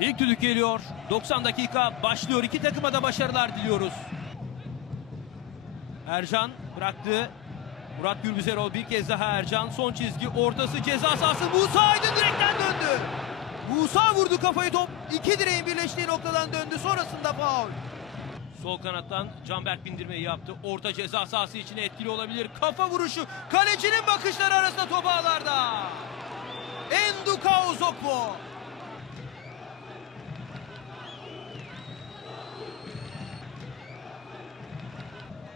İlk düdük geliyor. 90 dakika başlıyor. İki takıma da başarılar diliyoruz. Ercan bıraktı. Murat Gürbüzerol bir kez daha Ercan. Son çizgi ortası ceza sahası. Musa Aydın direkten döndü. Musa vurdu kafayı top. İki direğin birleştiği noktadan döndü. Sonrasında faul. Sol kanattan Canberk bindirmeyi yaptı. Orta ceza sahası için etkili olabilir. Kafa vuruşu. Kalecinin bakışları arasında top ağlarda. Endukao Zokbo.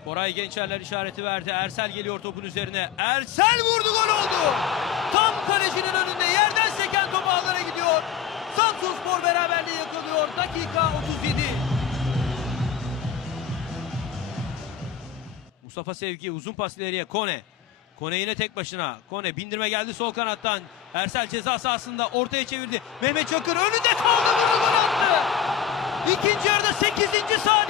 Koray Gençerler işareti verdi. Ersel geliyor topun üzerine. Ersel vurdu gol oldu. Tam kalecinin önünde yerden seken top ağlara gidiyor. Samsunspor beraberliği yakalıyor. Dakika 37. Mustafa Sevgi uzun pas ileriye Kone. Kone yine tek başına. Kone bindirme geldi sol kanattan. Ersel ceza sahasında ortaya çevirdi. Mehmet Çakır önünde kaldı vurdu gol attı. İkinci yarıda 8. saniye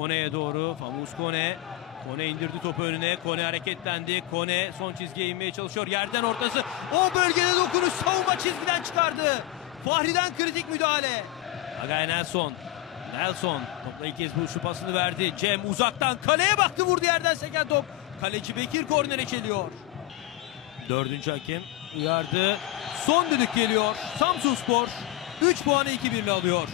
Kone'ye doğru. Famus Kone. Kone indirdi topu önüne. Kone hareketlendi. Kone son çizgiye inmeye çalışıyor. Yerden ortası. O bölgede dokunuş savunma çizgiden çıkardı. Fahri'den kritik müdahale. Agay Nelson. Nelson topla ilk kez bu şu pasını verdi. Cem uzaktan kaleye baktı vurdu yerden seken top. Kaleci Bekir kornere çeliyor. Dördüncü hakem uyardı. Son düdük geliyor. Samsun Spor 3 puanı 2-1 ile alıyor.